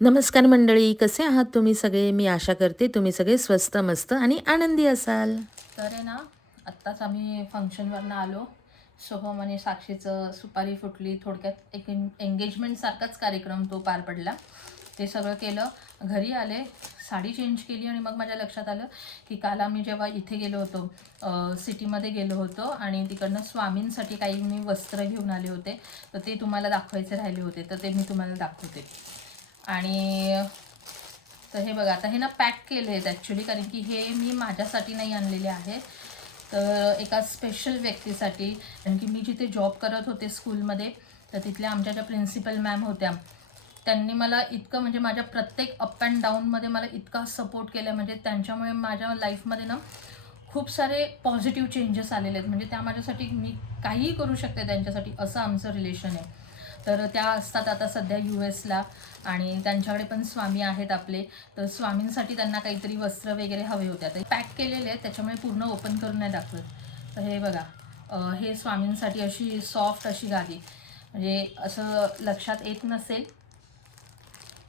नमस्कार मंडळी कसे आहात तुम्ही सगळे? मी आशा करते तुम्ही सगळे स्वस्त मस्त आणि आनंदी असाल. तर आहे ना आत्ताच आम्ही फंक्शनवरनं आलो. सोहम आणि साक्षीचं सुपारी फुटली. थोडक्यात एक एंगेजमेंटसारखाच कार्यक्रम तो पार पडला. ते सगळं केलं. घरी आले साडी चेंज केली आणि मग माझ्या लक्षात आलं की काल आम्ही जेव्हा इथे गेलो होतो सिटीमध्ये गेलो होतो आणि तिकडनं स्वामींसाठी काही मी वस्त्र घेऊन आले होते. तर ते तुम्हाला दाखवायचे राहिले होते. तर ते मी तुम्हाला दाखवते. आणि तर हे बघा आता हे ना पॅक केले आहेत ॲक्च्युली कारण की हे मी माझ्यासाठी नाही आणलेले आहे. तर एका स्पेशल व्यक्तीसाठी कारण की मी जिथे जॉब करत होते स्कूलमध्ये तर तिथल्या आमच्या ज्या प्रिन्सिपल मॅम होत्या त्यांनी मला इतकं म्हणजे माझ्या प्रत्येक अप अँड डाऊनमध्ये मला इतका सपोर्ट केला म्हणजे त्यांच्यामुळे माझ्या लाईफमध्ये ना खूप सारे पॉझिटिव्ह चेंजेस आलेले आहेत. म्हणजे त्या माझ्यासाठी मी काहीही करू शकते त्यांच्यासाठी असं आमचं रिलेशन आहे. तर त्या असतात आता सध्या यू एसला आणि त्यांच्याकडे पण स्वामी आहेत आपले. तर स्वामींसाठी त्यांना काहीतरी वस्त्र वगैरे हवे होते. आता पॅक केलेले आहेत त्याच्यामुळे पूर्ण ओपन करून नाही दाखवत. तर हे बघा हे स्वामींसाठी अशी सॉफ्ट अशी गादी. म्हणजे असं लक्षात येत नसेल.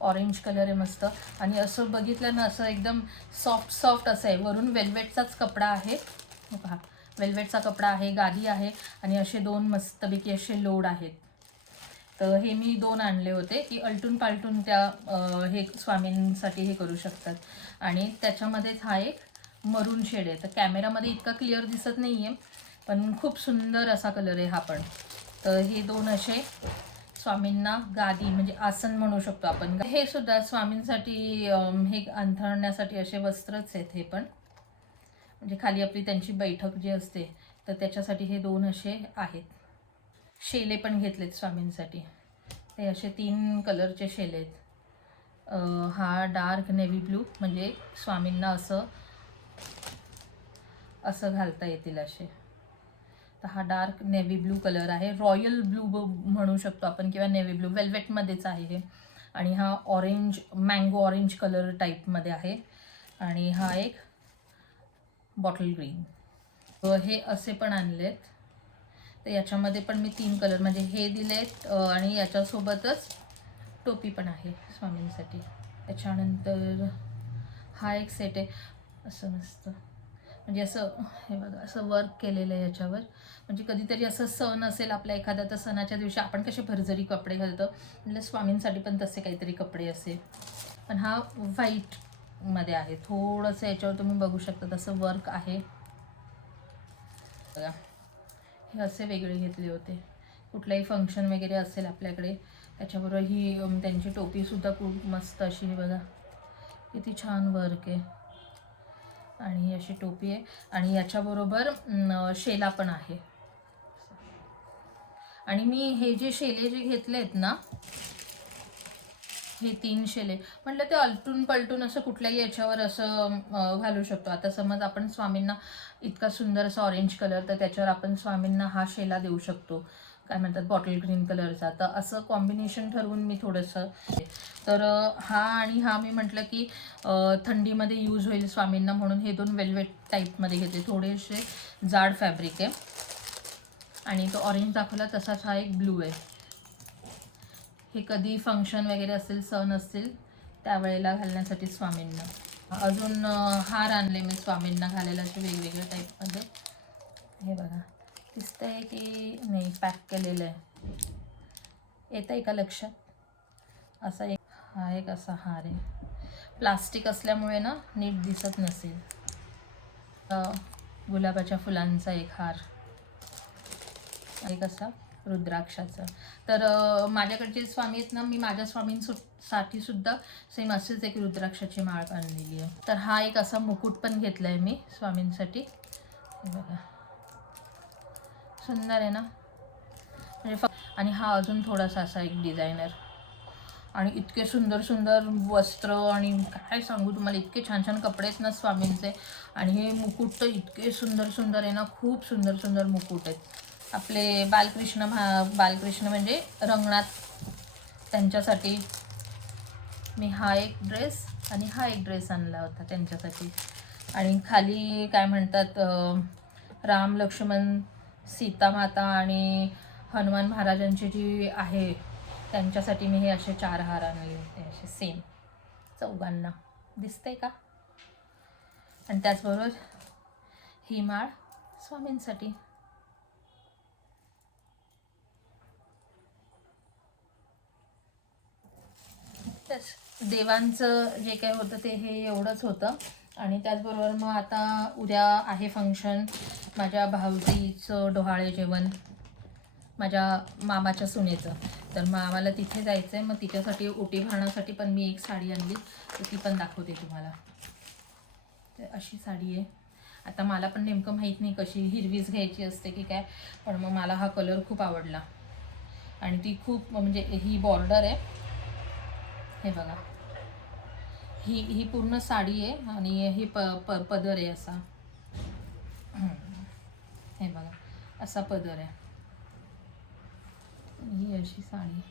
ऑरेंज कलर आहे मस्त. आणि असं बघितलं ना असं एकदम सॉफ्ट सॉफ्ट असं आहे. वरून वेल्वेटचाच कपडा आहे. पहा वेल्वेटचा कपडा आहे गादी आहे. आणि असे दोन मस्तपैकी असे लोड आहेत. तर हे मी दोन आणले होते की अलटून पालटून त्या हे स्वामींसाठी हे करू शकतात. आणि त्याच्यामध्येच हा एक मरून शेड आहे. तर कॅमेरामध्ये इतका क्लिअर दिसत नाही आहे पण खूप सुंदर असा कलर आहे हा पण. तर हे दोन असे स्वामींना गादी म्हणजे आसन म्हणू शकतो आपण. हे सुद्धा स्वामींसाठी हे अंथरण्यासाठी असे वस्त्रच आहेत हे पण. म्हणजे खाली आपली त्यांची बैठक जी असते तर त्याच्यासाठी हे दोन असे आहेत. शेले पण घेतलेत स्वामींसाठी. ते असे तीन कलरचे शेले आहेत. हा डार्क नेव्ही ब्लू म्हणजे स्वामींना असं असं घालता येतील असे. तर हा डार्क नेव्ही ब्लू कलर आहे. रॉयल ब्लू म्हणू शकतो आपण किंवा नेव्ही ब्लू. वेल्वेटमध्येच आहे हे. आणि हा ऑरेंज मँगो ऑरेंज कलर टाईपमध्ये आहे. आणि हा एक बॉटल ग्रीन. हे असे पण आणलेत. तर याच्यामध्ये पण मी तीन कलर म्हणजे हे दिलेत आणि याच्यासोबतच टोपी पण आहे स्वामींसाठी. त्याच्यानंतर हा एक सेट आहे. असं मस्त. म्हणजे असं हे बघा असं वर्क केलेलं आहे याच्यावर. म्हणजे कधीतरी असं सण असेल आपला एखादा तर सणाच्या दिवशी आपण कसे भरजरी कपडे घालतो. म्हणजे स्वामींसाठी पण तसे काहीतरी कपडे असेल. पण हा व्हाईटमध्ये आहे. थोडंसं याच्यावर तुम्ही बघू शकता तसं वर्क आहे. बघा. हे असे वेगळे घेतले होते. कुठलाही फंक्शन वगैरे असेल आपल्याकडे त्याच्याबरोबर ही त्यांची टोपीसुद्धा खूप मस्त अशी हे बघा. किती छान वर्क आहे. आणि ही अशी टोपी आहे. आणि याच्याबरोबर शेला पण आहे. आणि मी हे जे शेले जे घेतले आहेत ना हे तीन शेले. म्हटलं ते अलटून पलटून असं कुठल्याही याच्यावर असं घालू शकतो. आता समज आपण स्वामींना इतका सुंदर असा ऑरेंज कलर तर त्याच्यावर आपण स्वामींना हा शेला देऊ शकतो. काय म्हणतात बॉटल ग्रीन कलरचा तर असं कॉम्बिनेशन ठरवून मी थोडंसं तर हा आणि हा मी म्हटलं की थंडीमध्ये यूज होईल स्वामींना म्हणून. हे दोन वेल्वेट टाईपमध्ये घेते. थोडेसे जाड फॅब्रिक आहे. आणि तो ऑरेंज दाखवला तसाच हा एक ब्लू आहे. हे कधी फंक्शन वगैरे असेल सण असतील त्यावेळेला घालण्यासाठी स्वामींना. अजून हार आणले मी स्वामींना घालायला असे वेगवेगळ्या टाईपमध्ये हे बघा. दिसतंय की नाही पॅक केलेलं आहे येतं आहे का लक्षात? असा एक हा एक असा हार आहे. प्लास्टिक असल्यामुळे ना नीट दिसत नसेल. गुलाबाच्या फुलांचा एक हार. एक असा. रुद्राक्षाचं. तर माझ्याकडचे स्वामी आहेत ना मी माझ्या स्वामींसाठी सुद्धा सेम असेच एक रुद्राक्षाची माळ आणलेली आहे. तर हा एक असा मुकुट पण घेतला आहे मी स्वामींसाठी. बघा. सुंदर आहे ना? म्हणजे फक्त आणि हा अजून थोडासा असा एक डिझायनर आणि इतके सुंदर सुंदर वस्त्र आणि काय सांगू तुम्हाला इतके छान छान कपडे आहेत ना स्वामींचे. आणि हे मुकुट तर इतके सुंदर सुंदर आहे ना खूप सुंदर सुंदर मुकुट आहेत. आपले बालकृष्ण महा बालकृष्ण म्हणजे रंगणात त्यांच्यासाठी. मी हा एक ड्रेस आणि हा एक ड्रेस आणला होता त्यांच्यासाठी. आणि खाली काय म्हणतात राम लक्ष्मण सीता माता आणि हनुमान महाराजांची जी आहे त्यांच्यासाठी मी हे असे चार हार आणले होते असे सेम चौघांना. दिसते का? आणि त्याचबरोबर ही माळ स्वामींसाठी. देवांचं जे काही होतं ते हे एवढंच होतं. आणि त्याचबरोबर मग आता उद्या आहे फंक्शन माझ्या भाऊजीचं डोहाळे जेवण. माझ्या मामाच्या सुनेचं. तर मग आम्हाला तिथे जायचं आहे मग तिच्यासाठी ओटी भरण्यासाठी पण मी एक साडी आणली. तर ती पण दाखवते तुम्हाला. तर अशी साडी आहे. आता मला पण नेमकं माहीत नाही कशी हिरवीच घ्यायची असते की काय पण मग मला हा कलर खूप आवडला. आणि ती खूप म्हणजे ही बॉर्डर आहे. हे बघा. ही ही पूर्ण साडी आहे आणि ही प प पदर आहे असा. हे बघा असा पदर आहे. ही अशी साडी.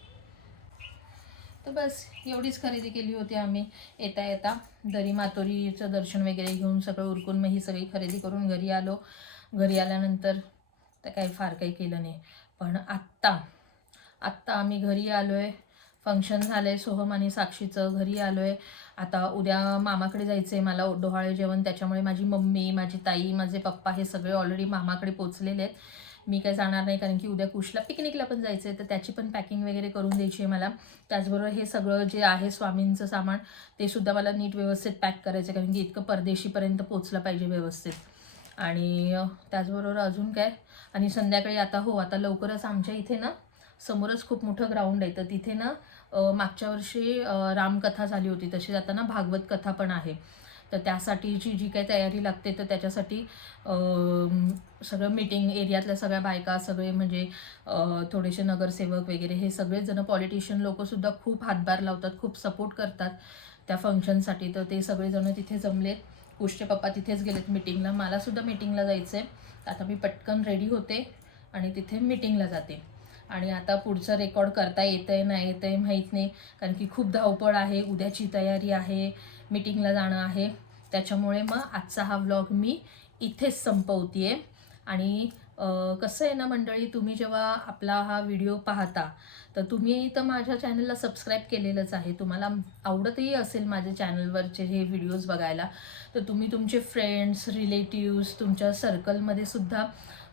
तर बस एवढीच खरेदी केली होती आम्ही. येता येता दरी मातोरीचं दर्शन वगैरे घेऊन सगळं उरकून मग ही सगळी खरेदी करून घरी आलो. घरी आल्यानंतर तर काही फार काही केलं नाही. पण आत्ता आत्ता आम्ही घरी आलो आहे फंक्शन झालं आहे सोहम आणि साक्षीचं घरी आलो आहे आता उद्या मामाकडे जायचं आहे मला डोहाळे जेवण त्याच्यामुळे माझी मम्मी माझी ताई माझे पप्पा हे सगळे ऑलरेडी मामाकडे पोचलेले आहेत. मी काय जाणार नाही कारण की उद्या कुशला पिकनिकला पण जायचं आहे तर त्याची पण पॅकिंग वगैरे करून द्यायची आहे मला. त्याचबरोबर हे सगळं जे आहे स्वामींचं सामान ते सुद्धा मला नीट व्यवस्थित पॅक करायचं आहे कारण की इतकं परदेशीपर्यंत पोचलं पाहिजे व्यवस्थित. आणि त्याचबरोबर अजून काय? आणि संध्याकाळी आता हो आता लवकरच आमच्या इथे ना समोरच खूप मोठं ग्राउंड आहे. तर तिथे ना मागच्या वर्षी रामकथा झाली होती. तशी आता ना भागवत कथा पण आहे. तर त्यासाठीची जी काही तयारी लागते तर त्याच्यासाठी सगळं मीटिंग एरियातल्या सगळ्या बायका सगळे म्हणजे थोडेसे नगरसेवक वगैरे हे सगळेच जण पॉलिटिशियन लोकंसुद्धा खूप हातभार लावतात खूप सपोर्ट करतात त्या फंक्शनसाठी तर ते सगळेजण तिथे जमलेत. कुशचे पप्पा तिथेच गेलेत मीटिंगला मलासुद्धा मीटिंगला जायचं आहे आता मी पटकन रेडी होते आणि तिथे मीटिंगला जाते. आणि आता पुढचं रेकॉर्ड करता येतं आहे नाही येतं आहे माहीत नाही. कारण की खूप धावपळ आहे उद्याची तयारी आहे मिटिंगला जाणं आहे. त्याच्यामुळे मग आजचा हा व्लॉग मी इथेच संपवते आहे आणि कसं आहे ना मंडळी तुम्ही जेव्हा आपला हा व्हिडिओ पाहता तर तुम्ही तर माझ्या चॅनलला सबस्क्राईब केलेलंच आहे. तुम्हाला आवडतही असेल माझ्या चॅनलवरचे हे व्हिडिओज बघायला तर तुम्ही तुमचे फ्रेंड्स रिलेटिव्स तुमच्या सर्कलमध्ये सुद्धा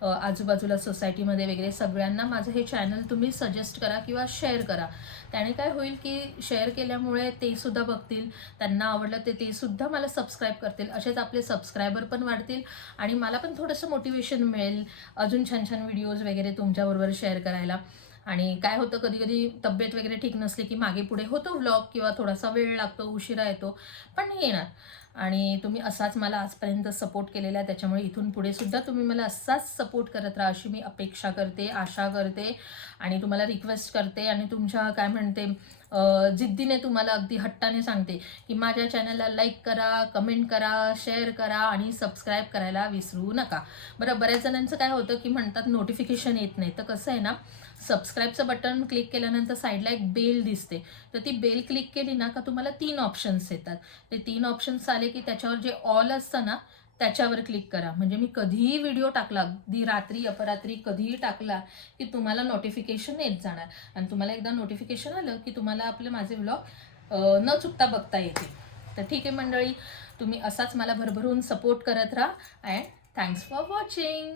आजूबाजूला सोसायटीमध्ये वगैरे सगळ्यांना माझं हे चॅनल तुम्ही सजेस्ट करा किंवा शेअर करा. त्याने काय होईल की शेअर केल्यामुळे ते सुद्धा बघतील त्यांना आवडलं ते ते सुद्धा मला सबस्क्राईब करतील. असेच आपले सबस्क्रायबर पण वाढतील आणि मला पण थोडंसं मोटिवेशन मिळेल अजून छान छान व्हिडिओज वगैरे तुमच्याबरोबर शेअर करायला. आणि काय होतं कधी कधी तब्येत वगैरे ठीक नसली की मागे पुढे होतो व्लॉग किंवा थोडासा वेळ लागतो उशिरा येतो पण येणार. आणि तुम्ही असाच मला आजपर्यंत सपोर्ट केलेला आहे. त्याच्यामुळे इथून पुढे सुद्धा तुम्ही मला असाच सपोर्ट करत राहा अशी मी अपेक्षा करते आशा करते आणि तुम्हाला रिक्वेस्ट करते. आणि तुमच्या काय म्हणते जिद्दीने तुम्हाला अगदी हट्टाने सांगते की माझ्या चॅनलला लाईक करा कमेंट करा शेअर करा आणि सबस्क्राईब करायला विसरू नका. बरं बऱ्याच जणांचं काय होतं की म्हणतात नोटिफिकेशन येत नाही. तर कसं आहे ना सबस्क्राईबचं बटन क्लिक केल्यानंतर साईडला एक बेल दिसते. तर ती बेल क्लिक केली ना का तुम्हाला तीन ऑप्शन्स येतात. ते तीन ऑप्शन्स आले की त्याच्यावर जे ऑल असतं ना त्याच्यावर क्लिक करा. म्हणजे मी कधीही व्हिडिओ टाकला अगदी रात्री अपरात्री कधीही टाकला की तुम्हाला नोटिफिकेशन येत जाणार. आणि तुम्हाला एकदा नोटिफिकेशन आलं की तुम्हाला आपले माझे व्लॉग न चुकता बघता येते तर ठीक आहे मंडळी तुम्ही असाच मला भरभरून सपोर्ट करत राहा. And thanks for watching